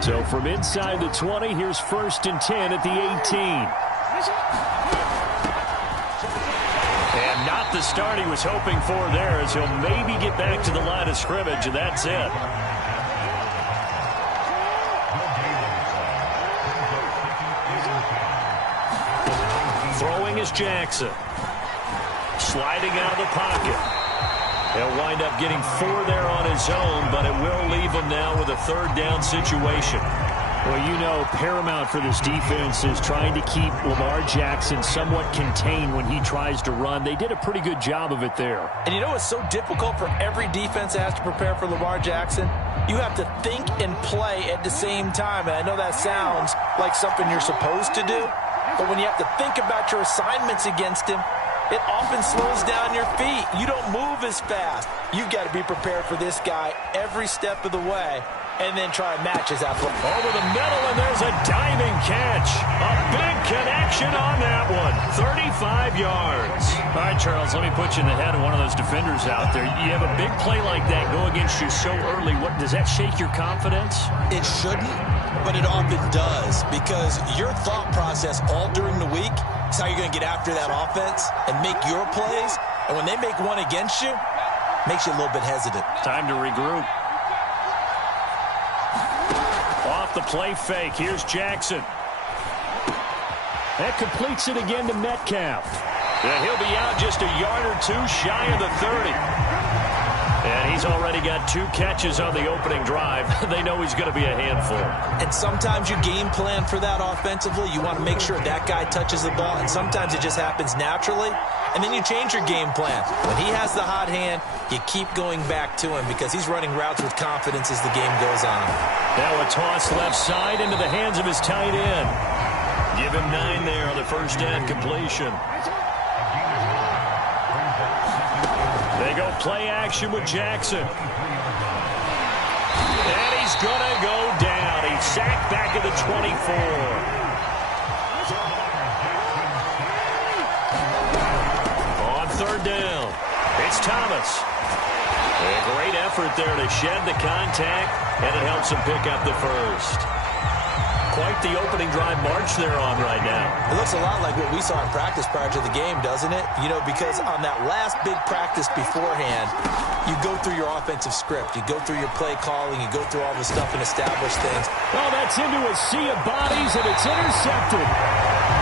So from inside the 20, here's 1st and 10 at the 18. And not the start he was hoping for there, as he'll maybe get back to the line of scrimmage, and that's it. Throwing is Jackson. Sliding out of the pocket. He'll wind up getting 4 there on his own, but it will leave him now with a 3rd down situation. Well, you know, paramount for this defense is trying to keep Lamar Jackson somewhat contained when he tries to run. They did a pretty good job of it there. And you know it's so difficult for every defense that has to prepare for Lamar Jackson? You have to think and play at the same time. And I know that sounds like something you're supposed to do, but when you have to think about your assignments against him, it often slows down your feet. You don't move as fast. You've got to be prepared for this guy every step of the way and then try and match his athletic. Over the middle, and there's a diving catch. A big connection on that one. 35 yards. All right, Charles, let me put you in the head of one of those defenders out there. You have a big play like that go against you so early. What, does that shake your confidence? It shouldn't, but it often does, because your thought process all during the week is how you're going to get after that offense and make your plays. And when they make one against you, it makes you a little bit hesitant. Time to regroup. Off the play fake. Here's Jackson. That completes it again to Metcalf. And he'll be out just a yard or 2 shy of the 30. And he's already got 2 catches on the opening drive. They know he's going to be a handful. And sometimes you game plan for that offensively. You want to make sure that guy touches the ball, and sometimes it just happens naturally. And then you change your game plan. When he has the hot hand, you keep going back to him because he's running routes with confidence as the game goes on. Now a toss left side into the hands of his tight end. Give him 9 there on the first down completion. They go play action with Jackson. And he's going to go down. He's sacked back at the 24. On 3rd down, it's Thomas. A great effort there to shed the contact, and it helps him pick up the first. Quite the opening drive march they're on right now. It looks a lot like what we saw in practice prior to the game, doesn't it? You know, because on that last big practice beforehand, you go through your offensive script. You go through your play calling. You go through all the stuff and establish things. Oh, that's into a sea of bodies, and it's intercepted.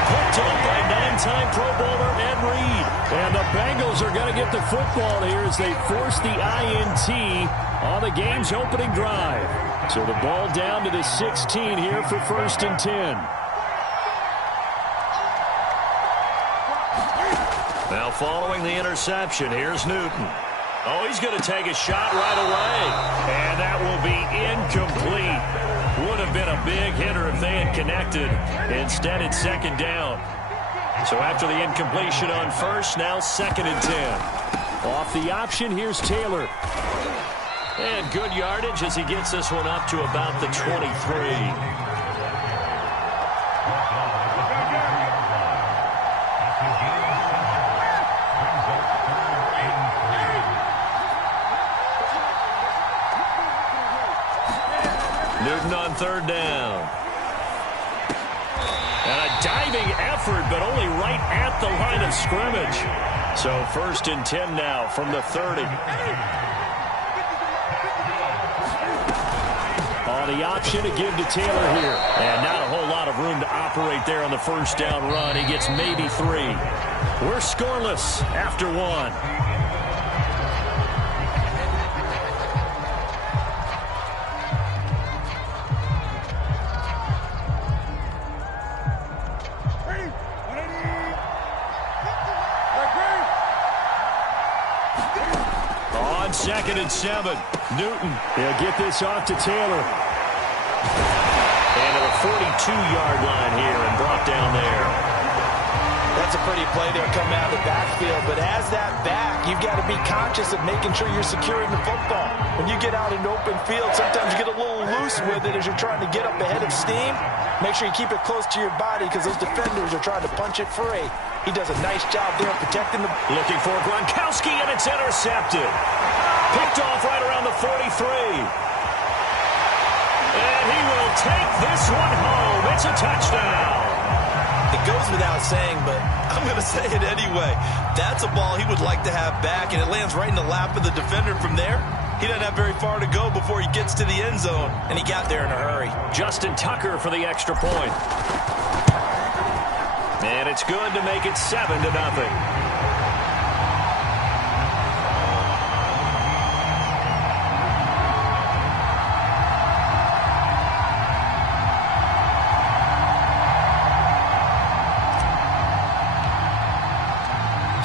Picked up by 9-time Pro Bowler Ed Reed. And the Bengals are going to get the football here as they force the INT on the game's opening drive. So the ball down to the 16 here for 1st and 10. Now following the interception, here's Newton. Oh, he's going to take a shot right away. And that will be incomplete. Would have been a big hitter if they had connected. Instead, it's 2nd down. So after the incompletion on 1st, now 2nd and 10. Off the option, here's Taylor. And good yardage as he gets this one up to about the 23. Newton on 3rd down. And a diving effort, but only right at the line of scrimmage. So 1st and 10 now from the 30. On the option to give to Taylor here. And not a whole lot of room to operate there on the 1st down run. He gets maybe 3. We're scoreless after 1. On 2nd and 7, Newton. He'll get this off to Taylor. And to the 42-yard line here and brought down there. That's a pretty play there coming out of the backfield, but as that back, you've got to be conscious of making sure you're securing the football. When you get out in open field, sometimes you get a little loose with it as you're trying to get up ahead of steam. Make sure you keep it close to your body because those defenders are trying to punch it free. He does a nice job there protecting the... Looking for Gronkowski, and it's intercepted. Picked off right around the 43. And he will take this one home. It's a touchdown. It goes without saying, but I'm going to say it anyway. That's a ball he would like to have back, and it lands right in the lap of the defender from there. He doesn't have very far to go before he gets to the end zone, and he got there in a hurry. Justin Tucker for the extra point. And it's good to make it 7-0.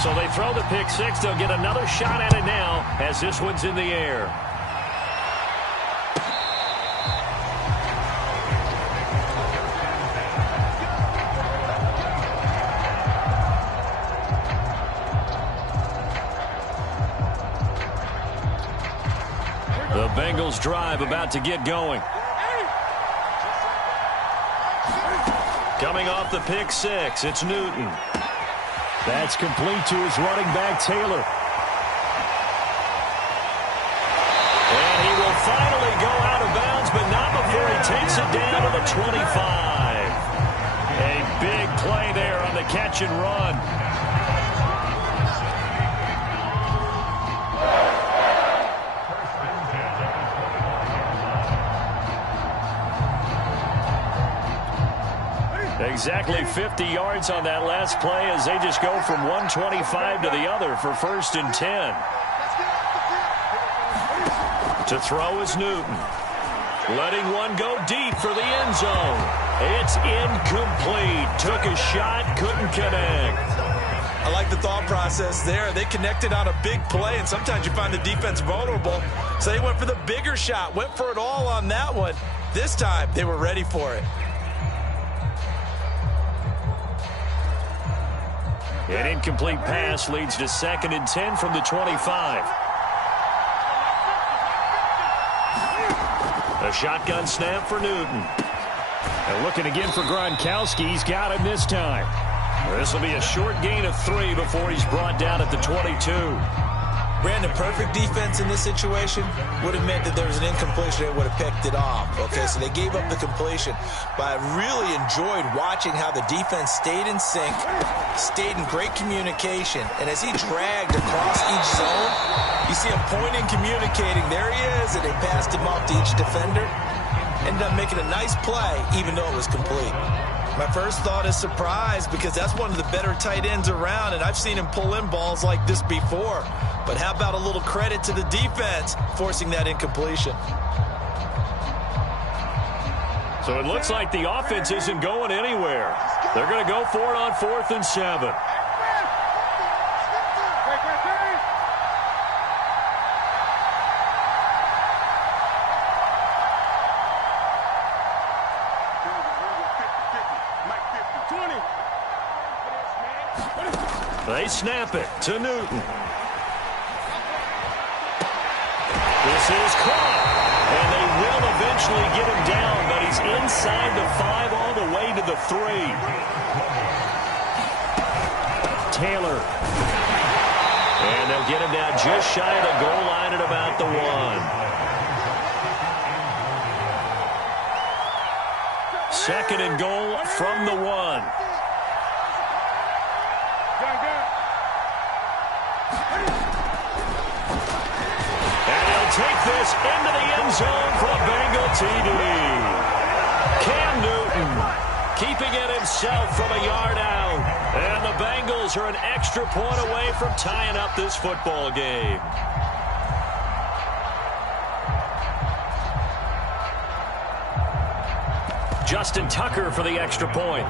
So they throw the pick six. They'll get another shot at it now as this one's in the air. The Bengals drive about to get going. Coming off the pick six, it's Newton. That's complete to his running back, Taylor. And he will finally go out of bounds, but not before he takes it down to the 25. A big play there on the catch and run. Exactly 50 yards on that last play as they just go from 125 to the other for 1st and 10. To throw is Newton. Letting one go deep for the end zone. It's incomplete. Took a shot, couldn't connect. I like the thought process there. They connected on a big play, and sometimes you find the defense vulnerable. So they went for the bigger shot, went for it all on that one. This time, they were ready for it. An incomplete pass leads to 2nd and 10 from the 25. A shotgun snap for Newton. And looking again for Gronkowski. He's got him this time. This will be a short gain of 3 before he's brought down at the 22. Brandon, perfect defense in this situation would have meant that there was an incompletion. They would have picked it off. Okay, so they gave up the completion. But I really enjoyed watching how the defense stayed in sync, stayed in great communication. And as he dragged across each zone, you see him pointing, communicating. There he is, and they passed him off to each defender. Ended up making a nice play, even though it was complete. My first thought is surprise, because that's one of the better tight ends around, and I've seen him pull in balls like this before. But how about a little credit to the defense forcing that incompletion? So it looks like the offense isn't going anywhere. They're going to go for it on 4th and 7. They snap it to Newton. This is caught. And they will eventually get him down, but he's inside the 5 all the way to the 3. Taylor. And they'll get him down just shy of the goal line at about the 1. Second and goal from the 1. Take this into the end zone for a Bengal TD. Cam Newton keeping it himself from a yard out. And the Bengals are an extra point away from tying up this football game. Justin Tucker for the extra point.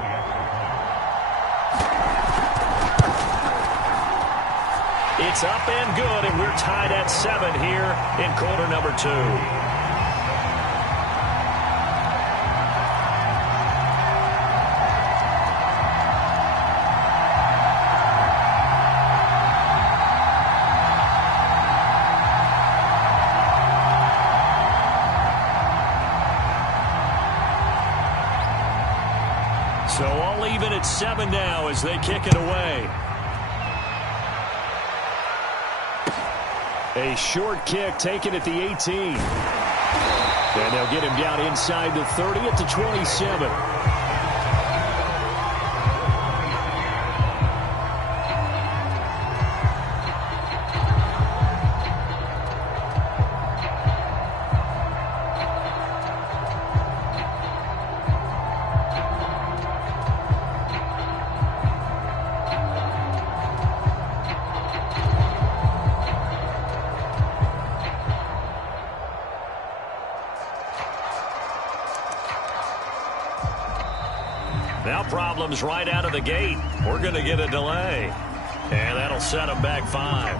It's up and good, and we're tied at 7 here in quarter number 2. So all even at 7 now as they kick it away. A short kick taken at the 18. And they'll get him down inside the 30 at the 27. Now problems right out of the gate. We're going to get a delay. And that'll set them back 5.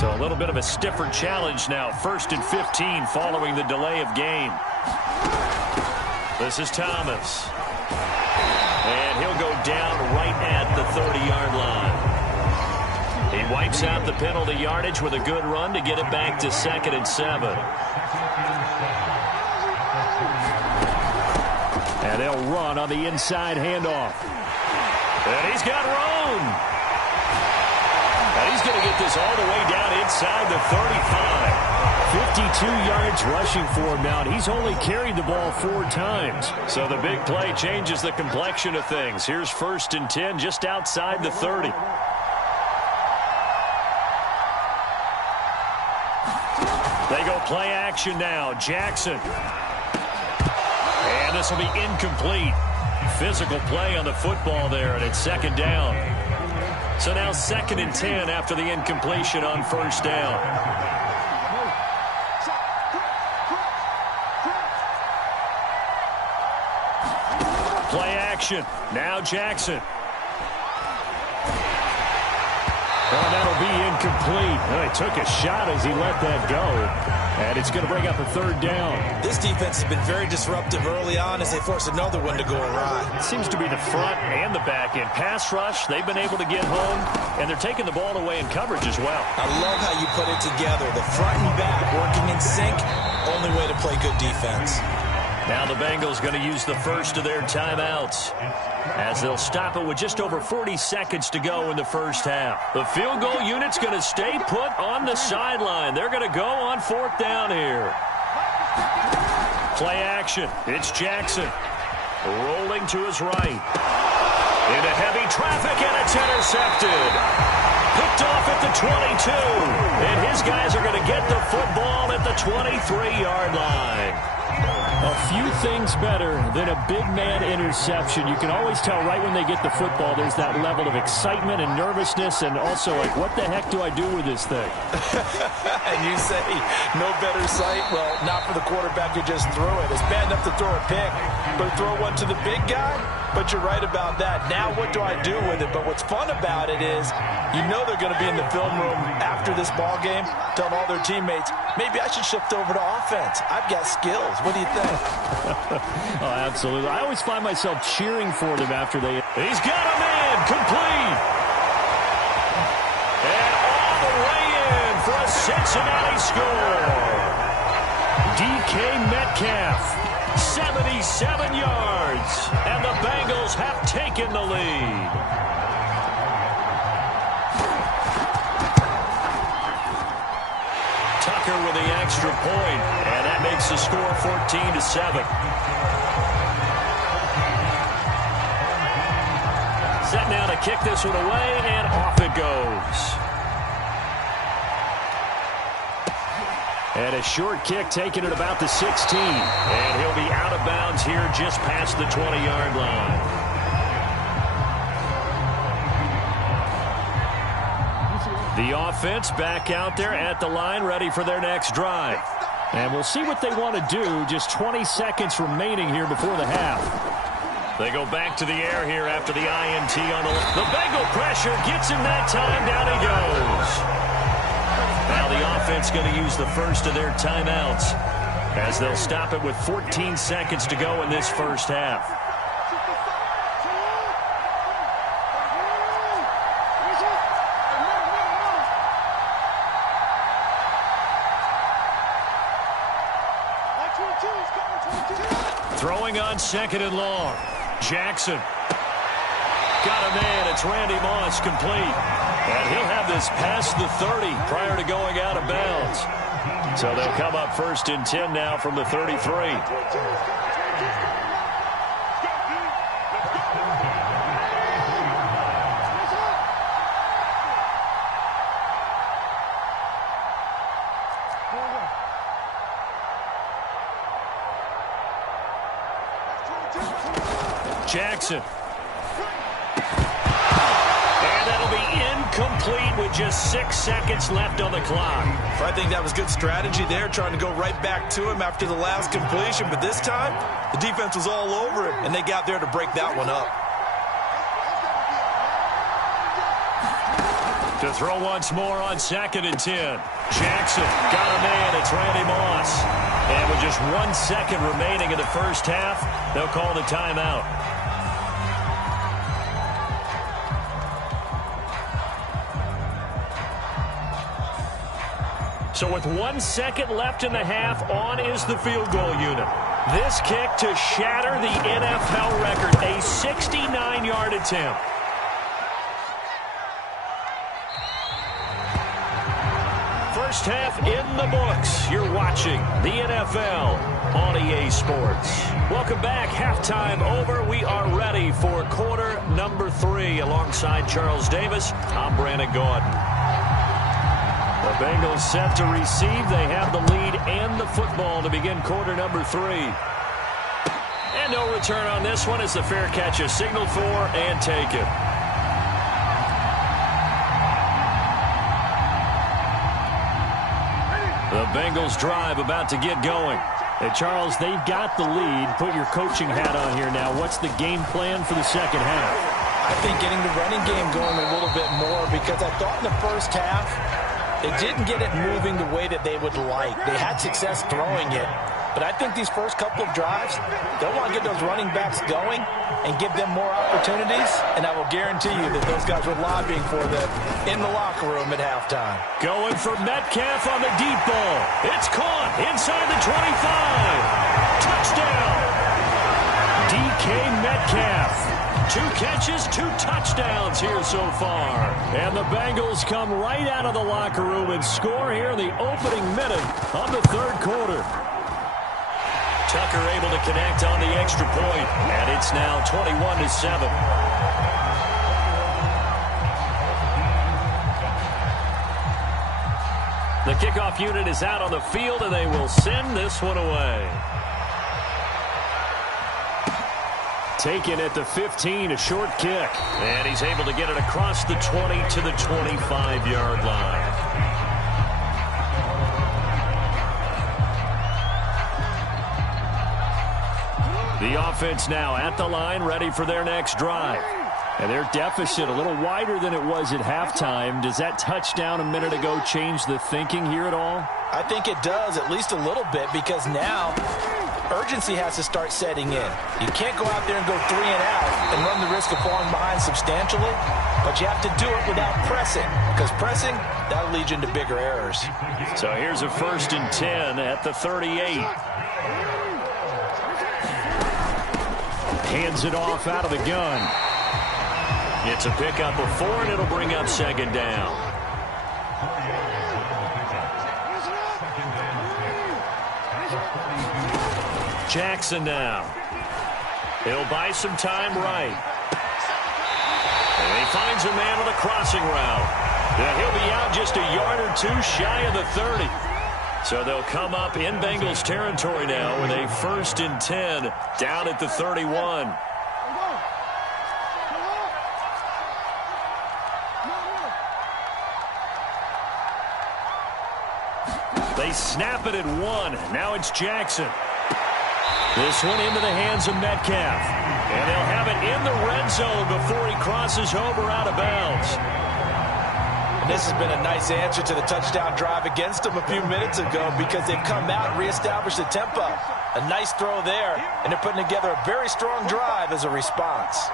So a little bit of a stiffer challenge now. 1st and 15 following the delay of game. This is Thomas. And he'll go down right at the 30-yard line. He wipes out the penalty yardage with a good run to get it back to 2nd and 7. And they'll run on the inside handoff. And he's got room. And he's going to get this all the way down inside the 35. 52 yards rushing for him now, and he's only carried the ball 4 times. So the big play changes the complexion of things. Here's 1st and 10 just outside the 30. They go play action now. Jackson. And this will be incomplete. Physical play on the football there, and it's 2nd down. So now 2nd and 10 after the incompletion on 1st down. Play action. Now Jackson. Oh, that'll be incomplete. Oh, he took a shot as he let that go. And it's going to bring up a 3rd down. This defense has been very disruptive early on as they force another one to go awry. It seems to be the front and the back end. Pass rush, they've been able to get home, and they're taking the ball away in coverage as well. I love how you put it together. The front and back working in sync, only way to play good defense. Now the Bengals going to use the first of their timeouts as they'll stop it with just over 40 seconds to go in the first half. The field goal unit's going to stay put on the sideline. They're going to go on 4th down here. Play action. It's Jackson rolling to his right. Into heavy traffic, and it's intercepted. Picked off at the 22. And his guys are going to get the football at the 23-yard line. A few things better than a big man interception. You can always tell right when they get the football, there's that level of excitement and nervousness, and also like, what the heck do I do with this thing? And you say, no better sight? Well, not for the quarterback who just threw it. It's bad enough to throw a pick, but throw one to the big guy? But you're right about that. Now what do I do with it? But what's fun about it is, you know they're going to be in the film room after this ball game, telling all their teammates, maybe I should shift over to offense. I've got skills. What do you think? Oh, absolutely. I always find myself cheering for them after they... He's got him in. Complete. And all the way in for a Cincinnati score. DK Metcalf. 77 yards, and the Bengals have taken the lead. Tucker with the extra point, and that makes the score 14-7. Set now to kick this one away, and off it goes. And a short kick taken at about the 16. And he'll be out of bounds here just past the 20-yard line. The offense back out there at the line, ready for their next drive. And we'll see what they want to do. Just 20 seconds remaining here before the half. They go back to the air here after the INT on the Bengal pressure gets him that time. Down he goes. Now the offense going to use the first of their timeouts as they'll stop it with 14 seconds to go in this first half. Throwing on 2nd and long. Jackson. Got a man. It's Randy Moss, complete. And he'll have this past the 30 prior to going out of bounds. So they'll come up 1st and 10 now from the 33. Jackson. And that'll be incomplete with just 6 seconds left on the clock. I think that was good strategy there, trying to go right back to him after the last completion. But this time, the defense was all over it, and they got there to break that one up. To throw once more on 2nd and 10. Jackson got a man. It's Randy Moss. And with just 1 second remaining in the first half, they'll call the timeout. So with 1 second left in the half, on is the field goal unit. This kick to shatter the NFL record, a 69-yard attempt. First half in the books. You're watching the NFL on EA Sports. Welcome back. Halftime over. We are ready for quarter number 3. Alongside Charles Davis, I'm Brandon Gordon. The Bengals set to receive. They have the lead and the football to begin quarter number 3. And no return on this one as the fair catch is signaled for and taken. The Bengals drive about to get going. Hey, Charles, they've got the lead. Put your coaching hat on here now. What's the game plan for the second half? I think getting the running game going a little bit more, because I thought in the first half they didn't get it moving the way that they would like. They had success throwing it. But I think these first couple of drives, they'll want to get those running backs going and give them more opportunities. And I will guarantee you that those guys were lobbying for them in the locker room at halftime. Going for Metcalf on the deep ball. It's caught inside the 25. Touchdown. DK Metcalf. 2 catches, 2 touchdowns here so far. And the Bengals come right out of the locker room and score here in the opening minute of the third quarter. Tucker able to connect on the extra point, and it's now 21-7. The kickoff unit is out on the field, and they will send this one away. Taken at the 15, a short kick. And he's able to get it across the 20 to the 25-yard line. The offense now at the line, ready for their next drive. And their deficit a little wider than it was at halftime. Does that touchdown a minute ago change the thinking here at all? I think it does, at least a little bit, because now urgency has to start setting in. You can't go out there and go 3 and out and run the risk of falling behind substantially, but you have to do it without pressing, because pressing, that'll lead you into bigger errors. So here's a 1st and 10 at the 38. Hands it off out of the gun. It's a pickup of 4, and it'll bring up 2nd down. Jackson now. He'll buy some time right. And he finds a man on a crossing route. Now he'll be out just a yard or 2 shy of the 30. So they'll come up in Bengals territory now with a 1st and 10 down at the 31. They snap it at 1. Now it's Jackson. This one into the hands of Metcalf. And they'll have it in the red zone before he crosses over out of bounds. And this has been a nice answer to the touchdown drive against them a few minutes ago, because they've come out and reestablished the tempo. A nice throw there, and they're putting together a very strong drive as a response.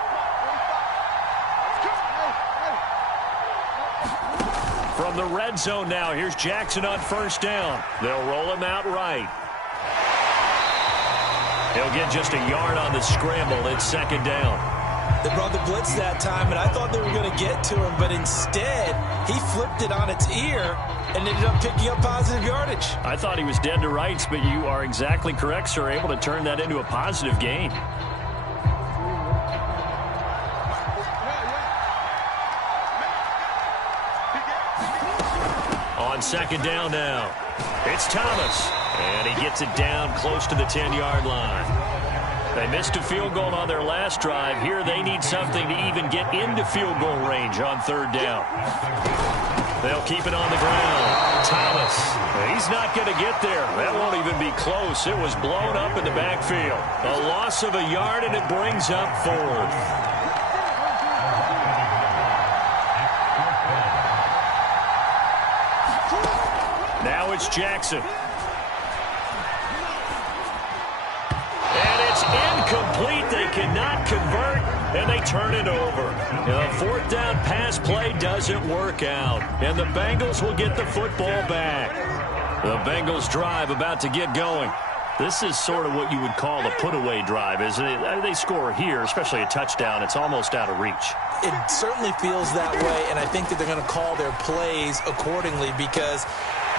From the red zone now, here's Jackson on 1st down. They'll roll him out right. He'll get just a yard on the scramble. It's second down. They brought the blitz that time, and I thought they were going to get to him, but instead, he flipped it on its ear and ended up picking up positive yardage. I thought he was dead to rights, but you are exactly correct, sir. Able to turn that into a positive gain. On second down now, it's Thomas, and he gets it down close to the 10-yard line. They missed a field goal on their last drive. Here they need something to even get into field goal range on third down. They'll keep it on the ground. Thomas, he's not going to get there. That won't even be close. It was blown up in the backfield. A loss of a yard, and it brings up fourth. Now it's Jackson. And it's incomplete. They cannot convert, and they turn it over. The fourth down pass play doesn't work out, and the Bengals will get the football back. The Bengals drive about to get going. This is sort of what you would call a put-away drive, isn't it? They score here, especially a touchdown. It's almost out of reach. It certainly feels that way, and I think that they're going to call their plays accordingly because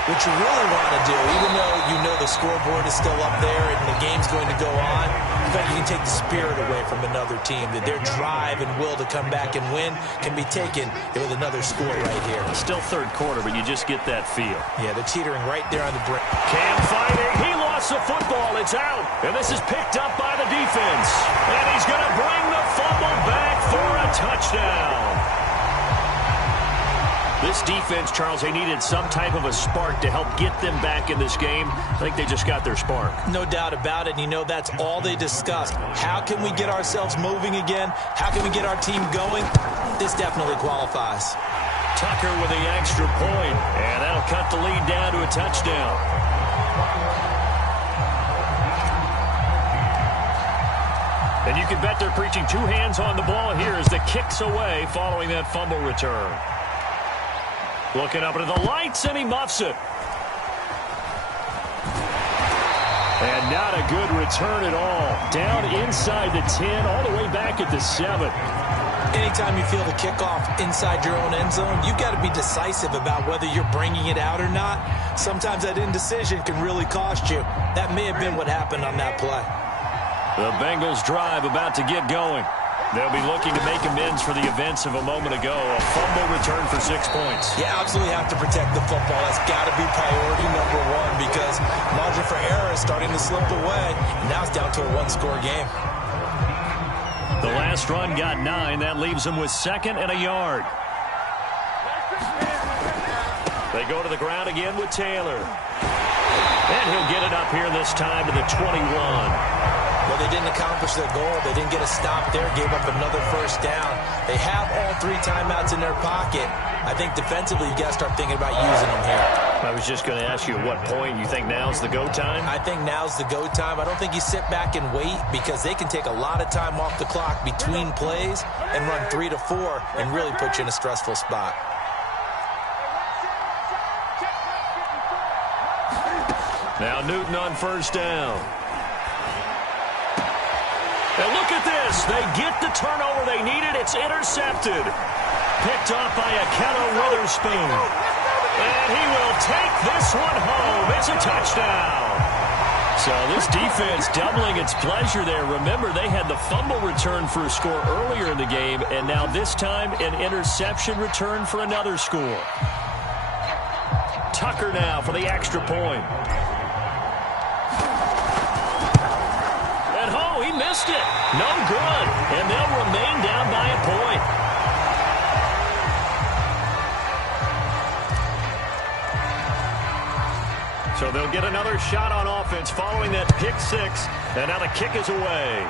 what you really want to do, even though you know the scoreboard is still up there and the game's going to go on, in fact, you can take the spirit away from another team, that their drive and will to come back and win can be taken with another score right here. Still third quarter, but you just get that feel. Yeah, they're teetering right there on the brink. Cam fighting. He lost the football. It's out. And this is picked up by the defense. And he's going to bring the fumble back for a touchdown. This defense, Charles, they needed some type of a spark to help get them back in this game. I think they just got their spark. No doubt about it. And you know that's all they discussed. How can we get ourselves moving again? How can we get our team going? This definitely qualifies. Tucker with the extra point, and that'll cut the lead down to a touchdown. And you can bet they're preaching two hands on the ball here as the kick's away following that fumble return. Looking up into the lights, and he muffs it. And not a good return at all. Down inside the 10, all the way back at the 7. Anytime you feel the kickoff inside your own end zone, you've got to be decisive about whether you're bringing it out or not. Sometimes that indecision can really cost you. That may have been what happened on that play. The Bengals drive about to get going. They'll be looking to make amends for the events of a moment ago. A fumble return for 6 points. You absolutely have to protect the football. That's got to be priority number one because margin for error is starting to slip away. And now it's down to a one-score game. The last run got 9. That leaves them with second and a yard. They go to the ground again with Taylor. And he'll get it up here this time to the 21. Well, they didn't accomplish their goal. They didn't get a stop there, gave up another first down. They have all 3 timeouts in their pocket. I think defensively, you've got to start thinking about using them here. I was just going to ask you at what point you think now's the go time? I think now's the go time. I don't think you sit back and wait because they can take a lot of time off the clock between plays and run 3 to 4 and really put you in a stressful spot. Now Newton on first down. And look at this. They get the turnover they needed. It's intercepted. Picked off by Akello Witherspoon. And he will take this one home. It's a touchdown. So this defense doubling its pleasure there. Remember, they had the fumble return for a score earlier in the game, and now this time an interception return for another score. Tucker now for the extra point. And oh, he missed it. No good. And they'll remain down by a point. So they'll get another shot on offense following that pick 6. And now the kick is away.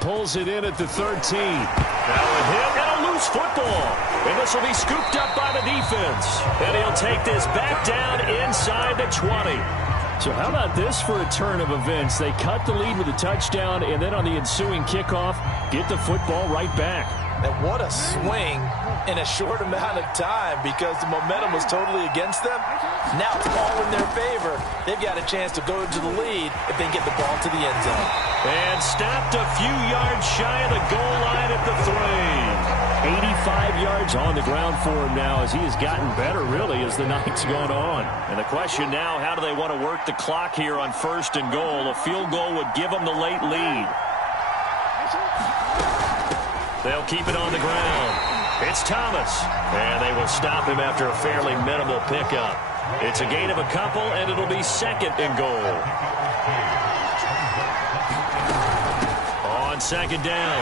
Pulls it in at the 13. Now a hit and a loose football. And this will be scooped up by the defense. And he'll take this back down inside the 20. So how about this for a turn of events? They cut the lead with a touchdown, and then on the ensuing kickoff, get the football right back. And what a swing in a short amount of time because the momentum was totally against them. Now it's all in their favor. They've got a chance to go into the lead if they get the ball to the end zone. And stopped a few yards shy of the goal line at the 3. 85 yards on the ground for him now as he has gotten better, really, as the night's gone on. And the question now, how do they want to work the clock here on 1st and goal? A field goal would give them the late lead. They'll keep it on the ground. It's Thomas. And they will stop him after a fairly minimal pickup. It's a gain of a couple, and it'll be 2nd and goal. On 2nd down,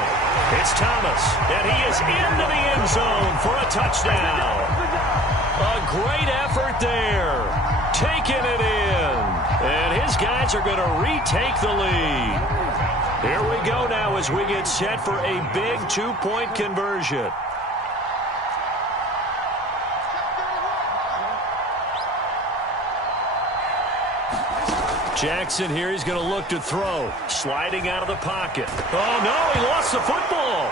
it's Thomas. And he is into the end zone for a touchdown. A great effort there. Taking it in. And his guys are going to retake the lead. Here we go now as we get set for a big 2-point conversion. Jackson here, he's going to look to throw. Sliding out of the pocket. Oh, no, he lost the football.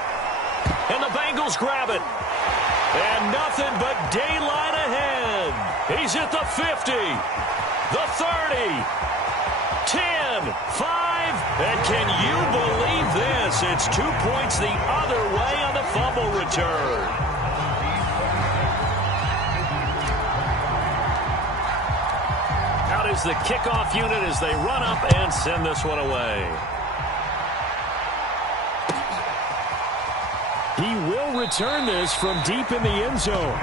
And the Bengals grab it. And nothing but daylight ahead. He's at the 50, the 30, 10, 5. And can you believe this? It's 2 points the other way on the fumble return. Out is the kickoff unit as they run up and send this one away. He will return this from deep in the end zone.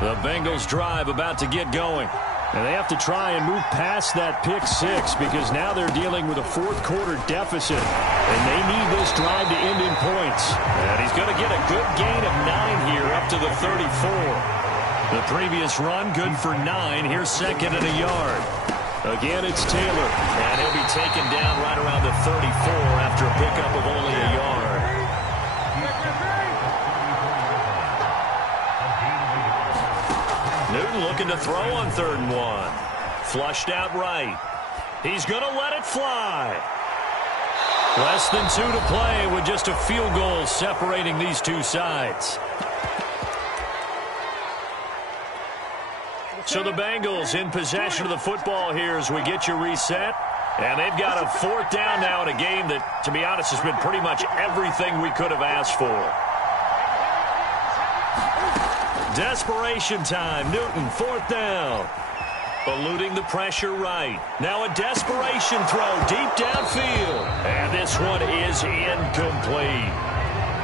The Bengals drive about to get going. And they have to try and move past that pick 6 because now they're dealing with a 4th quarter deficit. And they need this drive to end in points. And he's going to get a good gain of 9 here up to the 34. The previous run good for 9. Here's 2nd and a yard. Again, it's Taylor. And he'll be taken down right around the 34 after a pickup of only a yard. Newton looking to throw on 3rd and 1. Flushed out right. He's going to let it fly. Less than 2 to play with just a field goal separating these two sides. So the Bengals in possession of the football here as we get you reset. And they've got a 4th down now in a game that, to be honest, has been pretty much everything we could have asked for. Desperation time. Newton, 4th down. Eluding the pressure right. Now a desperation throw deep downfield. And this one is incomplete.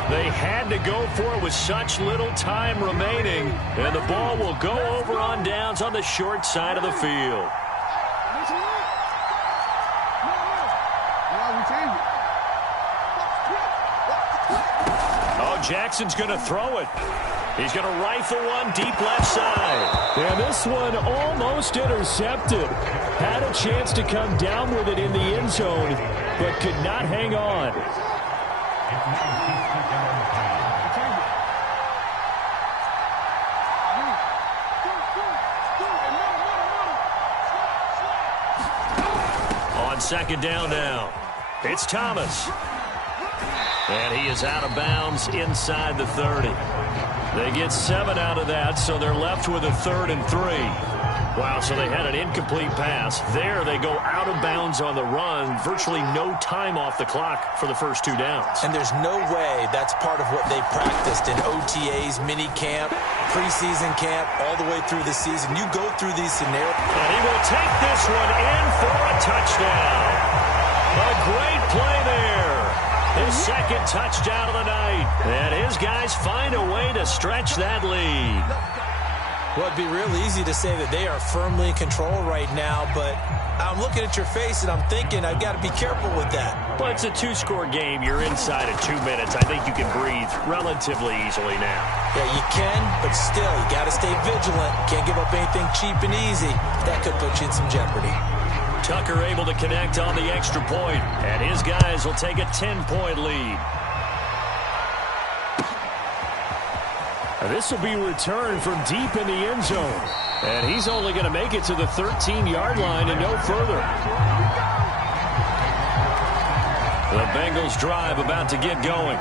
They had to go for it with such little time remaining. And the ball will go over on downs on the short side of the field. Oh, Jackson's going to throw it. He's going to rifle one deep left side. And this one almost intercepted. Had a chance to come down with it in the end zone, but could not hang on. On 2nd down now, it's Thomas. And he is out of bounds inside the 30. They get 7 out of that, so they're left with a 3rd and 3. Wow, so they had an incomplete pass. There they go out of bounds on the run. Virtually no time off the clock for the first 2 downs. And there's no way that's part of what they practiced in OTAs, mini camp, preseason camp, all the way through the season. You go through these scenarios. And he will take this one in for a touchdown. A great play there. His 2nd touchdown of the night. And his guys find a way to stretch that lead. Well, it'd be real easy to say that they are firmly in control right now, but I'm looking at your face and I'm thinking I've got to be careful with that. Well, it's a 2-score game. You're inside of 2 minutes. I think you can breathe relatively easily now. Yeah, you can, but still, you got to stay vigilant. Can't give up anything cheap and easy. That could put you in some jeopardy. Tucker able to connect on the extra point, and his guys will take a 10-point lead. This will be returned from deep in the end zone. And he's only going to make it to the 13-yard line and no further. The Bengals drive about to get going.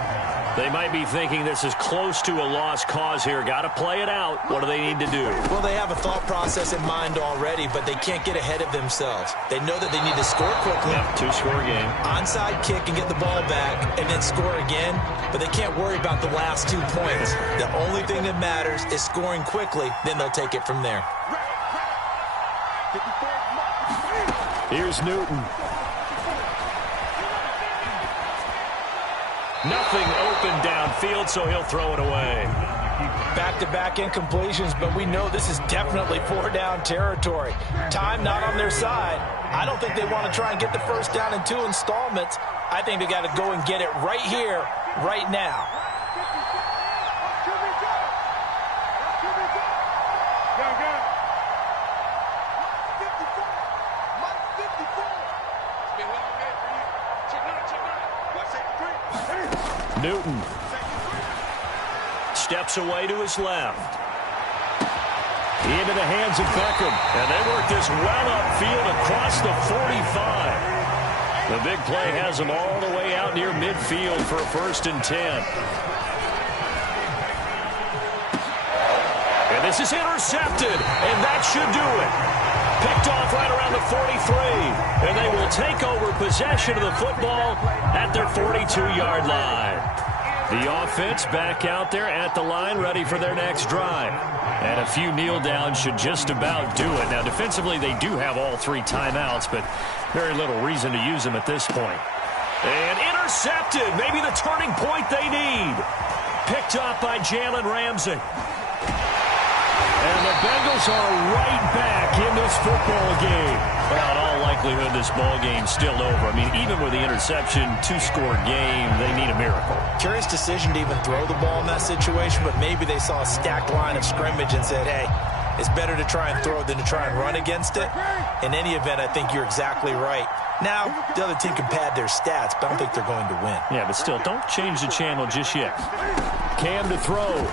They might be thinking this is close to a lost cause here. Got to play it out. What do they need to do? Well, they have a thought process in mind already, but they can't get ahead of themselves. They know that they need to score quickly. Yep, two-score game. Onside kick and get the ball back and then score again, but they can't worry about the last 2 points. The only thing that matters is scoring quickly, then they'll take it from there. Here's Newton. Nothing open downfield, so he'll throw it away. Back-to-back incompletions, but we know this is definitely 4-down territory. Time not on their side. I don't think they want to try and get the first down in 2 installments. I think they got to go and get it right here, right now. Newton steps away to his left. Into the hands of Beckham. And they work this well upfield across the 45. The big play has them all the way out near midfield for a 1st and 10. And this is intercepted, and that should do it. Picked off right around the 43, and they will take over possession of the football at their 42-yard line. The offense back out there at the line, ready for their next drive. And a few kneel downs should just about do it. Now, defensively, they do have all 3 timeouts, but very little reason to use them at this point. And intercepted, maybe the turning point they need. Picked up by Jalen Ramsey. And the Bengals are right back in this football game. Well, in all likelihood, this ball game's still over. I mean, even with the interception, 2-score game, they need a miracle. Curious decision to even throw the ball in that situation, but maybe they saw a stacked line of scrimmage and said, hey, it's better to try and throw than to try and run against it. In any event, I think you're exactly right. Now, the other team can pad their stats, but I don't think they're going to win. Yeah, but still, don't change the channel just yet. Cam to throw.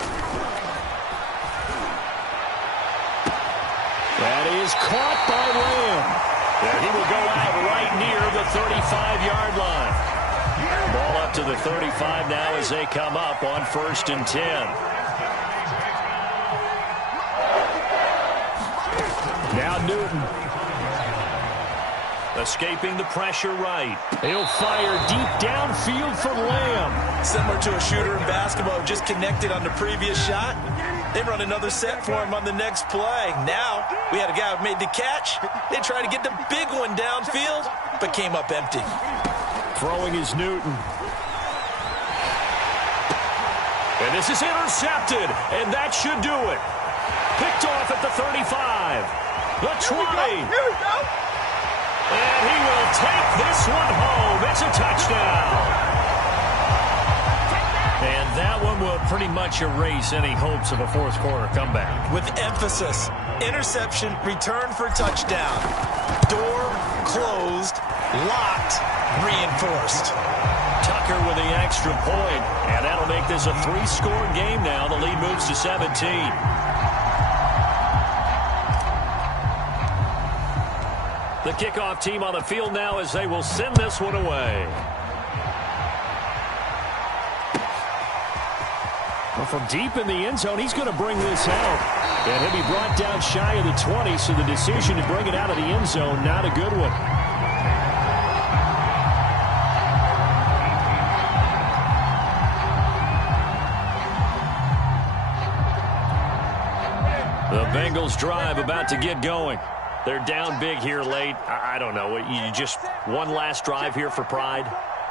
That is caught by Lamb. And he will go out right near the 35-yard line. Ball up to the 35 now as they come up on 1st and 10. Now Newton. Escaping the pressure right. He'll fire deep downfield from Lamb. Similar to a shooter in basketball, just connected on the previous shot. They run another set for him on the next play. Now, we had a guy who made the catch. They tried to get the big one downfield, but came up empty. Throwing is Newton. And this is intercepted, and that should do it. Picked off at the 35. The 20. And he will take this one home. It's a touchdown. And that one will pretty much erase any hopes of a 4th-quarter comeback. With emphasis, interception, return for touchdown. Door closed, locked, reinforced. Tucker with the extra point, and that'll make this a 3-score game now. The lead moves to 17. The kickoff team on the field now as they will send this one away. Well, from deep in the end zone, he's going to bring this out. And he'll be brought down shy of the 20, so the decision to bring it out of the end zone, not a good one. The Bengals drive about to get going. They're down big here late. I don't know. You just one last drive here for pride?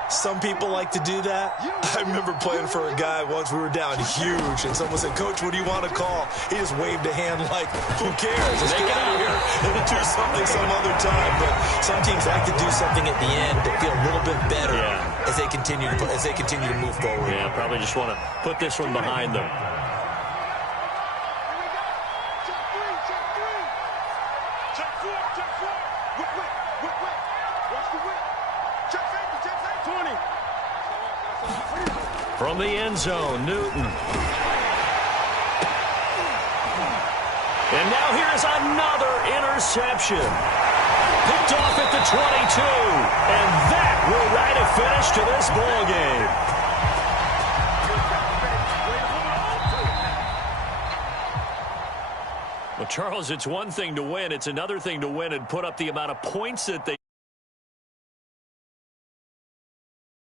Some people like to do that. I remember playing for a guy once. We were down huge, and someone said, Coach, what do you want to call? He just waved a hand like, who cares? Let's get out of here and do something some other time. But some teams like to do something at the end to feel a little bit better as they continue to move forward. Yeah, probably just want to put this one behind them. From the end zone, Newton. And now here is another interception. Picked off at the 22. And that will write a finish to this ball game. Well, Charles, it's one thing to win. It's another thing to win and put up the amount of points that they